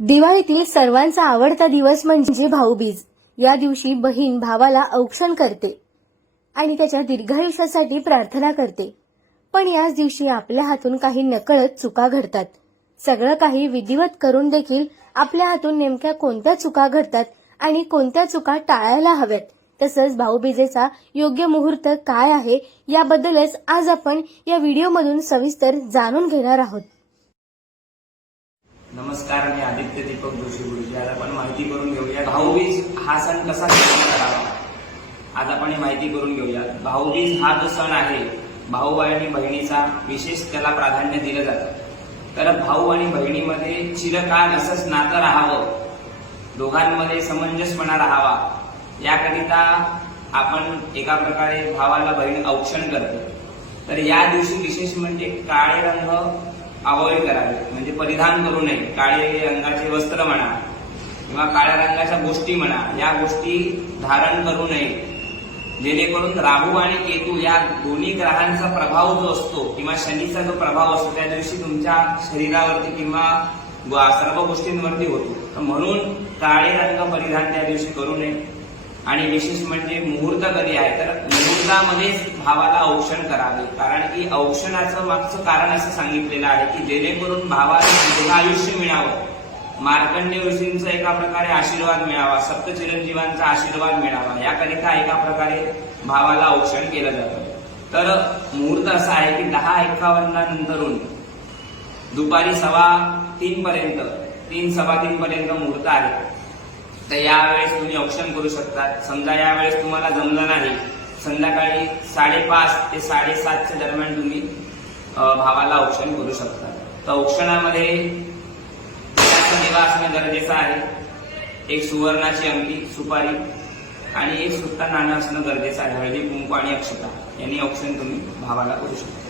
दिवाळीतील सर्वांचा आवडता दिवस म्हणजे भाऊबीज। या दिवशी बहीण भावाला औक्षण करते आणि त्याच्या दीर्घायुष्यासाठी प्रार्थना करते। पण याच दिवशी आपल्या हातून काही नकळत चुका घडतात। सगळं काही विधिवत करून देखील आपल्या हातून नेमक्या कोणत्या चुका घडतात आणि कोणत्या चुका टाळायला हव्यात, तसंच भाऊबीजेचा योग्य मुहूर्त काय आहे याबद्दलच आज आपण या व्हिडिओमधून सविस्तर जाणून घेणार आहोत। नमस्कार, मी आदित्य दीपक जोशी गुरुजी। आज आपण माहिती करून घेऊया भाऊबीज हा सण कसा साजरा करावा। आज आपण माहिती करून घेऊया। भाऊबीज हा जो सण आहे, भाऊ आणि बहिणीचा विशेष त्याला प्राधान्य दिलं जातं। तर भाऊ आणि बहिणीमध्ये चिरकाल असंच नातं राहावं, दोघांमध्ये समंजसपणा राहावा, याकरिता आपण एका प्रकारे भावाला बहीण औक्षण करते। तर या दिवशी विशेष म्हणजे काळे रंग अवॉइड करावे, म्हणजे परिधान करू नये। काळे रंगाचे वस्त्र म्हणा किंवा काळ्या रंगाच्या गोष्टी म्हणा, या गोष्टी धारण करू नये, जेणेकरून राहू आणि केतू या दोन्ही ग्रहांचा प्रभाव जो असतो किंवा शनीचा जो प्रभाव असतो त्या दिवशी तुमच्या शरीरावरती किंवा सर्व गोष्टींवरती होतो। तर म्हणून काळे रंग परिधान त्या दिवशी करू नये। आणि विशेष म्हणजे मुहूर्त कधी आहे, तर मुहूर्तामध्येच भावाला औक्षण करावे, कारण की औक्षणाचं मागचं कारण असं सांगितलेलं आहे की जेणेकरून भावाला दीर्घायुष्य मिळावं, मार्कंडेय ऋषींचा एका प्रकारे आशीर्वाद मिळावा, सप्तचिरंजीवांचा आशीर्वाद मिळावा, याकरिता एका प्रकारे भावाला औक्षण केलं जातं। तर मुहूर्त असा आहे की 10:51 नंतरून दुपारी 2:15 पर्यंत 3:15 पर्यंत मुहूर्त आहे। तर यावेळेस तुम्ही औक्षण करू शकता। समजा यावेळेस तुम्हाला जमलं नाही, संध्याकाळी 5:30 ते 7:30 दरम्यान तुम्ही भावाला औक्षण करू शकता। तर औक्षणामध्ये दिवा असणं गरजेचं आहे, एक सुवर्णाची अंगठी, सुपारी आणि एक सुट्टा नाणं असणं गरजेचं आहे। हळदी कुंकू आणि अक्षता यांनी औक्षण तुम्ही भावाला करू शकता।